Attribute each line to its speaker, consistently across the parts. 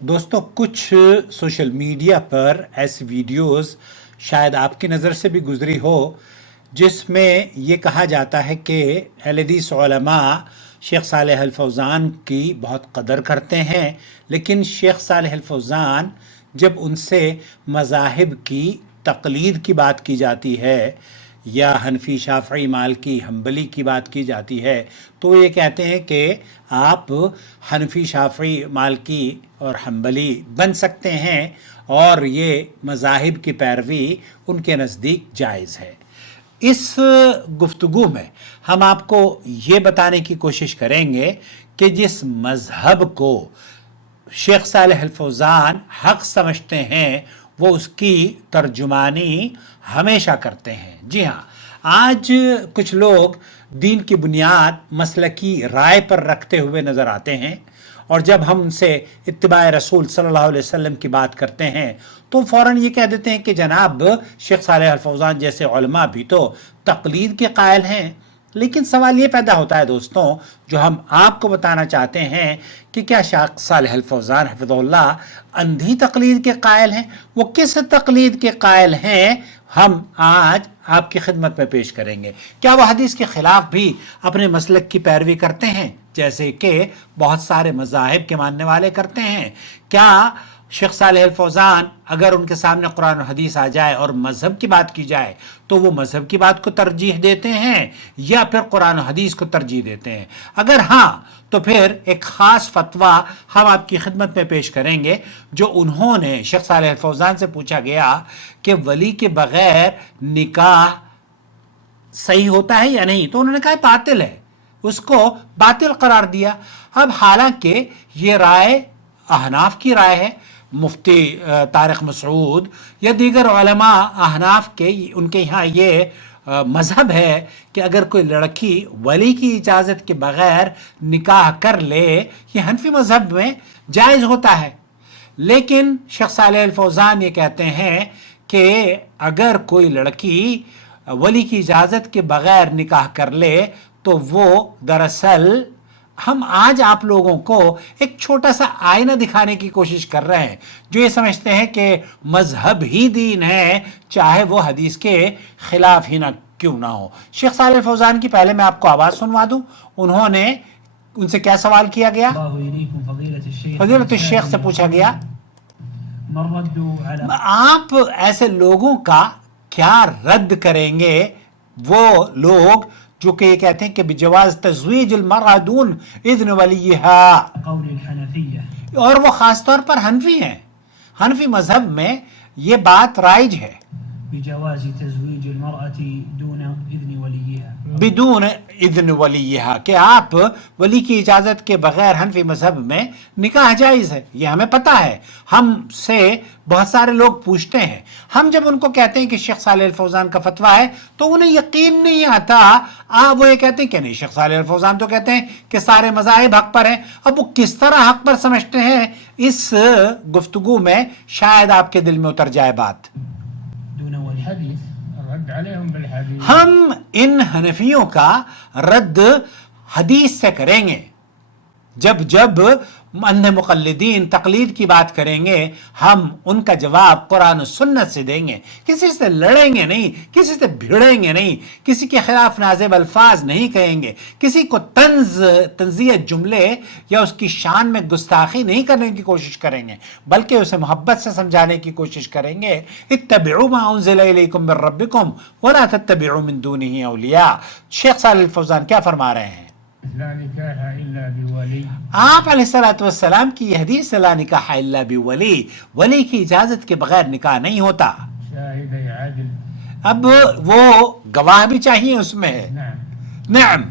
Speaker 1: دوستو، کچھ social media پر ایسی ویڈیوز شاید آپ کی نظر سے بھی گزری ہو، جس میں یہ کہا جاتا ہے کہ اہل حدیث علماء شیخ صالح الفوزان کی بہت قدر کرتے ہیں، لیکن شیخ صالح الفوزان جب ان سے مذاہب کی تقلید کی بات کی جاتی ہے یا حنفی شافعی مالکی حنبلی کی بات کی جاتی ہے، تو وہ یہ کہتے ہیں کہ آپ حنفی شافعی مالکی اور حنبلی بن سکتے ہیں اور یہ مذاہب کی پیروی ان کے نزدیک جائز ہے۔ اس گفتگو میں ہم آپ کو یہ بتانے کی کوشش کریں گے کہ جس مذہب کو شیخ صالح الفوزان حق سمجھتے ہیں وہ اس کی ترجمانی ہمیشہ کرتے ہیں۔ جی ہاں آج کچھ لوگ دین کی بنیاد مسلکی رائے پر رکھتے ہوئے نظر آتے ہیں اور جب ہم ان سے اتباع رسول صلی اللہ علیہ وسلم کی بات کرتے ہیں تو فوراً یہ کہہ دیتے ہیں کہ جناب، شیخ صالح الفوزان جیسے علماء بھی تو تقلید کے قائل ہیں۔ لیکن سوال یہ پیدا ہوتا ہے دوستوں جو ہم آپ کو بتانا چاہتے ہیں کہ کیا شاق صالح الفوزان حفظ اللہ اندھی تقلید کے قائل ہیں؟ وہ کس تقلید کے قائل ہیں؟ ہم آج آپ کی خدمت میں پیش کریں گے۔ کیا وہ حدیث کے خلاف بھی اپنے مسلک کی پیروی کرتے ہیں؟ جیسے کہ بہت سارے مذاہب کے ماننے والے کرتے ہیں۔ کیا شیخ صالح الفوزان اگر ان کے سامنے قرآن و حدیث آ جائے اور مذہب کی بات کی جائے تو وہ مذہب کی بات کو ترجیح دیتے ہیں یا پھر قرآن و حدیث کو ترجیح دیتے ہیں۔ اگر ہاں تو پھر ایک خاص فتویٰ ہم آپ کی خدمت میں پیش کریں گے جو انہوں نے شیخ صالح الفوزان سے پوچھا گیا کہ ولی کے بغیر نکاح صحیح ہوتا ہے یا نہیں؟ تو انہوں نے کہا باطل ہے۔ اس کو باطل قرار دیا۔ اب حالانکہ یہ رائے احناف کی رائے ہے۔ مفتی طارق مسعود، یا دیگر علماء احناف کے ان کے یہاں یہ مذہب ہے کہ اگر کوئی لڑکی ولی کی اجازت کے بغیر نکاح کر لے، یہ حنفی مذہب میں جائز ہوتا ہے۔ لیکن شخص علیہ الفوزان یہ کہتے ہیں کہ اگر کوئی لڑکی ولی کی اجازت کے بغیر نکاح کر لے، تو وہ دراصل ہم آج آپ لوگوں کو ایک چھوٹا سا آئینہ دکھانے کی کوشش کر رہے ہیں جو یہ سمجھتے ہیں کہ مذہب ہی دین ہے چاہے وہ حدیث کے خلاف ہی نہ کیوں نہ ہو۔ شیخ صالح فوزان کی پہلے میں آپ کو آواز سنوا دوں۔ انہوں نے ان سے کیا سوال کیا گیا؟ فضیلت الشیخ۔ سے پوچھا گیا۔ آپ ایسے لوگوں کا کیا رد کریں گے؟ وہ لوگ جو کہ یہ کہتے ہیں کہ بجواز تزویج المرأة دون اذن ولیہا۔ اور وہ خاص طور پر حنفی ہیں۔ حنفی مذہب میں یہ بات رائج ہے۔
Speaker 2: بجواز تزویج المرأة دون اذن ولیہا
Speaker 1: بدون اذن ولیہا کہ آپ ولی کی اجازت کے بغیر حنفی مذہب میں نکاح جائز ہے، یہ ہمیں پتا ہے۔ ہم سے بہت سارے لوگ پوچھتے ہیں۔ ہم جب ان کو کہتے ہیں کہ شیخ صالح الفوزان کا فتویٰ ہے، تو انہیں یقین نہیں آتا۔ آپ وہ یہ کہتے ہیں کہ نہیں، شیخ صالح الفوزان تو کہتے ہیں کہ سارے مذاہب حق پر ہیں۔ اب وہ کس طرح حق پر سمجھتے ہیں؟ اس گفتگو میں شاید آپ کے دل میں اتر جائے بات۔
Speaker 2: دون
Speaker 1: ہم ان حنفیوں کا رد حدیث سے کریں گے۔ جب جب اندھ مقلدین تقلید کی بات کریں گے، ہم ان کا جواب قرآن و سنت سے دیں گے۔ کسی سے لڑیں گے نہیں، کسی سے بھیڑیں گے نہیں، کسی کے خلاف نازب الفاظ نہیں کہیں گے۔ کسی کو طنز تنزیت جملے یا اس کی شان میں گستاخی نہیں کرنے کی کوشش کریں گے، بلکہ اسے محبت سے سمجھانے کی کوشش کریں گے۔ اتبعوا ما انزل الیکم من ربکم ولا تتبعوا من دونه اولیاء۔ شیخ صالح الفوزان کیا فرما رہے ہیں؟ آپ علیہ السلاۃ والسلام کی یہ حدیث لا نکاح الا بولی ولی کی اجازت کے بغیر نکاح نہیں ہوتا۔ اب وہ گواہ بھی چاہیے اس میں۔
Speaker 3: نعم.
Speaker 1: نعم۔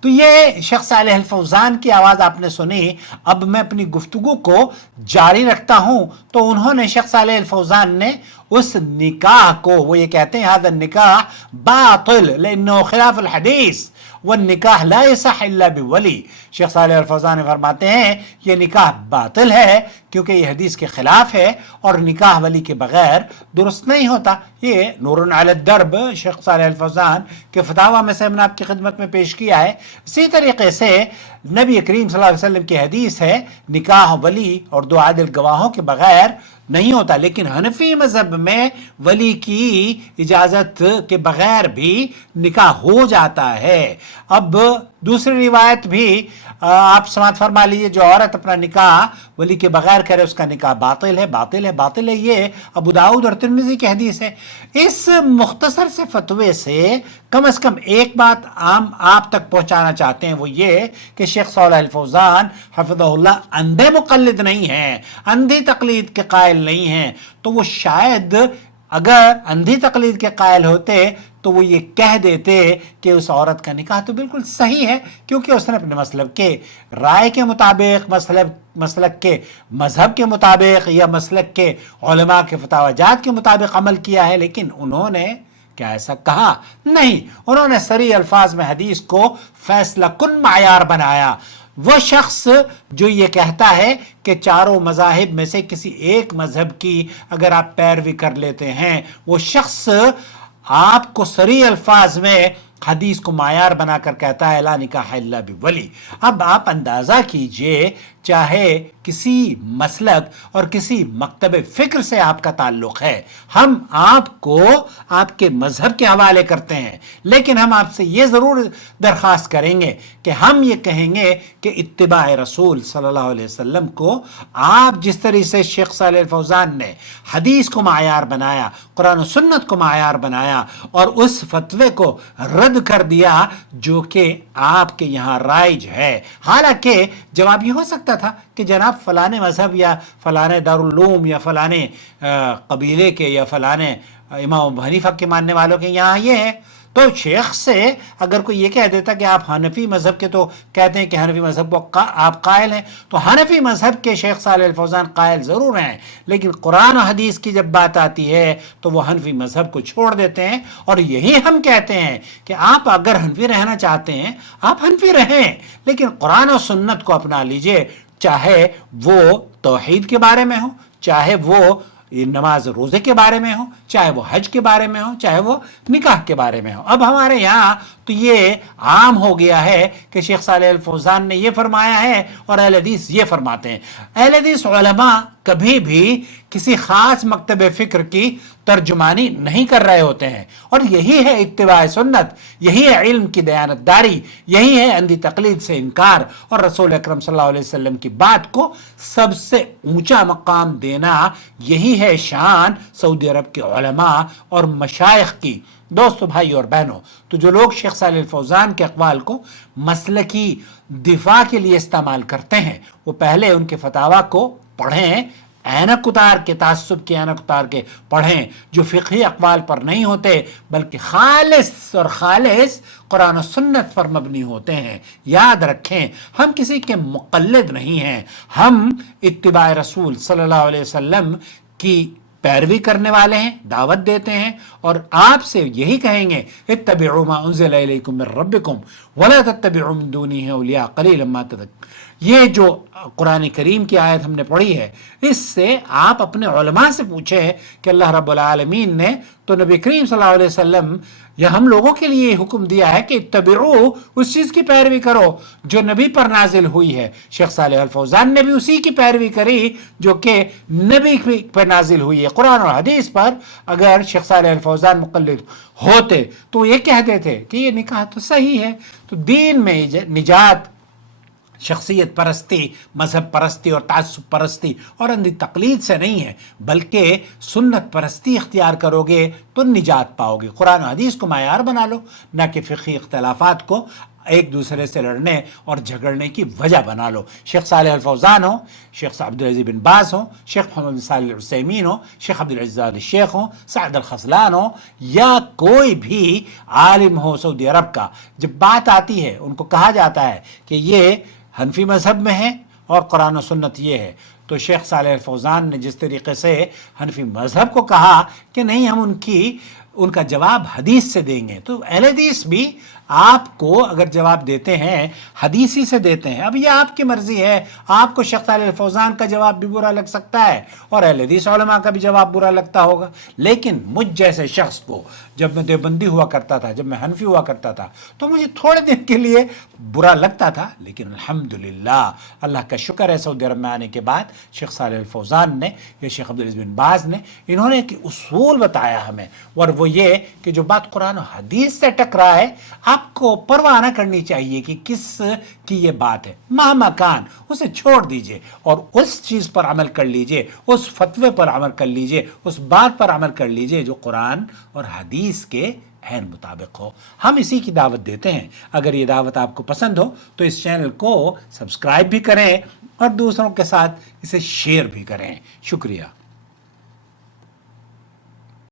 Speaker 1: تو یہ شخص صالح الفوزان کی آواز آپ نے سنی اب میں اپنی گفتگو کو جاری رکھتا ہوں۔ تو انہوں نے شخص صالح الفوزان نے اس نکاح کو، وہ یہ کہتے ہیں، هذا النکاح باطل لانه خلاف الحدیث والنکاح لا يصح الا بولی شیخ صالح الفوزان فرماتے ہیں، یہ نکاح باطل ہے کیونکہ یہ حدیث کے خلاف ہے اور نکاح ولی کے بغیر درست نہیں ہوتا۔ یہ نور علی الدرب شیخ صالح الفوزان کے فتح میں سے ہم نے آپ کی خدمت میں پیش کیا ہے۔ اسی طریقے سے نبی کریم صلی اللہ علیہ وسلم کی حدیث ہے، نکاح ولی اور دو عادل گواہوں کے بغیر نہیں ہوتا، لیکن حنفی مذہب میں ولی کی اجازت کے بغیر بھی نکاح ہو جاتا ہے۔ اب دوسری روایت بھی آپ سماعت فرما لیجیے جو عورت اپنا نکاح ولی کے بغیر کرے، اس کا نکاح باطل ہے باطل ہے باطل ہے۔ یہ ابو داود اور ترمیزی کی حدیث ہے۔ اس مختصر سے فتوے سے کم از کم ایک بات عام آپ تک پہنچانا چاہتے ہیں، وہ یہ کہ شیخ صالح الفوزان حفظہ اللہ اندھے مقلد نہیں ہیں، اندھی تقلید کے قائل نہیں ہیں۔ تو وہ شاید اگر اندھی تقلید کے قائل ہوتے تو وہ یہ کہہ دیتے کہ اس عورت کا نکاح تو بالکل صحیح ہے، کیونکہ اس نے اپنے مسلب کے رائے کے مطابق مسلب مسلک کے مذہب کے مطابق یا مسلک کے علماء کے فتح جات کے مطابق عمل کیا ہے، لیکن انہوں نے کیا ایسا کہا؟ نہیں۔ انہوں نے سری الفاظ میں حدیث کو فیصلہ کن معیار بنایا۔ وہ شخص جو یہ کہتا ہے کہ چاروں مذاہب میں سے کسی ایک مذہب کی اگر آپ پیروی کر لیتے ہیں، وہ شخص آپ کو سری الفاظ میں حدیث کو معیار بنا کر کہتا ہے، لا نکاح اللہ بھی ولی اب آپ اندازہ کیجیے، چاہے کسی مسلک اور کسی مکتب فکر سے آپ کا تعلق ہے۔ ہم آپ کو آپ کے مذہب کے حوالے کرتے ہیں۔ لیکن ہم آپ سے یہ ضرور درخواست کریں گے کہ ہم یہ کہیں گے کہ اتباع رسول صلی اللہ علیہ وسلم کو آپ جس طرح سے شیخ صالح الفوزان نے حدیث کو معیار بنایا، قرآن و سنت کو معیار بنایا اور اس فتوے کو رد کر دیا جو کہ آپ کے یہاں رائج ہے۔ حالانکہ جواب یہ ہو سکتا تھا کہ جناب فلانے مذہب یا فلانے دارالعلوم یا فلانے قبیلے کے یا فلانے امام حنیفہ کے ماننے والوں کے یہاں یہ ہے۔ تو شیخ سے اگر کوئی یہ کہہ دیتا کہ آپ حنفی مذہب کے تو کہتے ہیں کہ حنفی مذہب کو آپ قائل ہیں، تو حنفی مذہب کے شیخ صالح الفوزان قائل ضرور ہیں۔ لیکن قرآن و حدیث کی جب بات آتی ہے تو وہ حنفی مذہب کو چھوڑ دیتے ہیں۔ اور یہی ہم کہتے ہیں کہ آپ اگر حنفی رہنا چاہتے ہیں، آپ حنفی رہیں، لیکن قرآن و سنت کو اپنا لیجیے۔ چاہے وہ توحید کے بارے میں ہو، چاہے وہ نماز روزے کے بارے میں ہو، چاہے وہ حج کے بارے میں ہو، چاہے وہ نکاح کے بارے میں ہو۔ اب ہمارے یہاں تو یہ عام ہو گیا ہے کہ شیخ صالح الفوزان نے یہ فرمایا ہے اور اہل حدیث یہ فرماتے ہیں۔ اہل حدیث علماء کبھی بھی کسی خاص مکتب فکر کی ترجمانی نہیں کر رہے ہوتے ہیں۔ اور یہی ہے اتباع سنت، یہی ہے علم کی دیانت داری یہی ہے اندھی تقلید سے انکار۔ اور رسول اکرم صلی اللہ علیہ وسلم کی بات کو سب سے اونچا مقام دینا، یہی ہے شان سعودی عرب کے علماء اور مشائق کی۔ دوستو بھائی اور بہنوں تو جو لوگ شیخ صالح الفوزان کے اقوال کو مسلکی دفاع کے لیے استعمال کرتے ہیں، وہ پہلے ان کے فتح کو پڑھیں۔ اینک اتار کے، تعصب کے اینک اتار کے پڑھیں، جو فقہی اقوال پر نہیں ہوتے، بلکہ خالص اور خالص قرآن و سنت پر مبنی ہوتے ہیں۔ یاد رکھیں، ہم کسی کے مقلد نہیں ہیں۔ ہم اتباع رسول صلی اللہ علیہ وسلم کی پیروی کرنے والے ہیں، دعوت دیتے ہیں۔ اور آپ سے یہی کہیں گے، اتبعوا ما انزل الیکم من ربکم ولا تتبعوا من دونه اولیاء قلیلا ما تذکرون یہ جو قرآن کریم کی آیت ہم نے پڑھی ہے، اس سے آپ اپنے علماء سے پوچھیں کہ اللہ رب العالمین نے تو نبی کریم صلی اللہ علیہ وسلم یا ہم لوگوں کے لیے حکم دیا ہے کہ اتبعو اس چیز کی پیروی کرو جو نبی پر نازل ہوئی ہے۔ شیخ صالح الفوزان نے بھی اسی کی پیروی کری جو کہ نبی پر نازل ہوئی ہے۔ قرآن اور حدیث پر اگر شیخ صالح الفوزان مقلد ہوتے تو یہ کہتے تھے کہ یہ نکاح تو صحیح ہے، تو دین میں نجات شخصیت پرستی، مذہب پرستی اور تعصب پرستی اور اندھی تقلید سے نہیں ہے، بلکہ سنت پرستی اختیار کرو گے تو نجات پاؤ گے۔ قرآن و حدیث کو معیار بنا لو، نہ کہ فقی اختلافات کو ایک دوسرے سے لڑنے اور جھگڑنے کی وجہ بنا لو۔ شیخ صالح الفوزان ہو شیخ عبدالعزی بن باز ہوں، شیخ محمد صالح السیمین ہو شیخ عبدالعزاد الشیخ ہوں، سعد الخصلان ہو یا کوئی بھی عالم ہو سعودی عرب کا۔ جب بات آتی ہے، ان کو کہا جاتا ہے کہ یہ حنفی مذہب میں ہے اور قرآن و سنت یہ ہے۔ تو شیخ صالح الفوزان نے جس طریقے سے حنفی مذہب کو کہا کہ نہیں، ہم ان کی ان کا جواب حدیث سے دیں گے۔ تو اہل حدیث بھی آپ کو اگر جواب دیتے ہیں، حدیثی سے دیتے ہیں۔ اب یہ آپ کی مرضی ہے۔ آپ کو شیخ صالح الفوزان کا جواب بھی برا لگ سکتا ہے اور اہل حدیث علماء کا بھی جواب برا لگتا ہوگا۔ لیکن مجھ جیسے شخص کو جب میں دیوبندی ہوا کرتا تھا، جب میں حنفی ہوا کرتا تھا، تو مجھے تھوڑے دن کے لیے برا لگتا تھا۔ لیکن الحمدللہ، اللہ کا شکر ہے سعودی عرب میں آنے کے بعد شیخ صالح الفوزان نے یا شیخ عبدالعزیز بن باز نے انہوں نے ایک اصول بتایا ہمیں۔ اور وہ یہ کہ جو بات قرآن و حدیث سے ٹکرا ہے، آپ کو پرواہ نہ کرنی چاہیے کہ کس کی یہ بات ہے۔ ماہ مکان، اسے چھوڑ دیجیے اور اس چیز پر عمل کر لیجیے، اس فتوے پر عمل کر لیجیے، اس بات پر عمل کر لیجیے جو قرآن اور حدیث کے عین مطابق ہو۔ ہم اسی کی دعوت دیتے ہیں۔ اگر یہ دعوت آپ کو پسند ہو تو اس چینل کو سبسکرائب بھی کریں اور دوسروں کے ساتھ اسے شیئر بھی کریں۔ شکریہ۔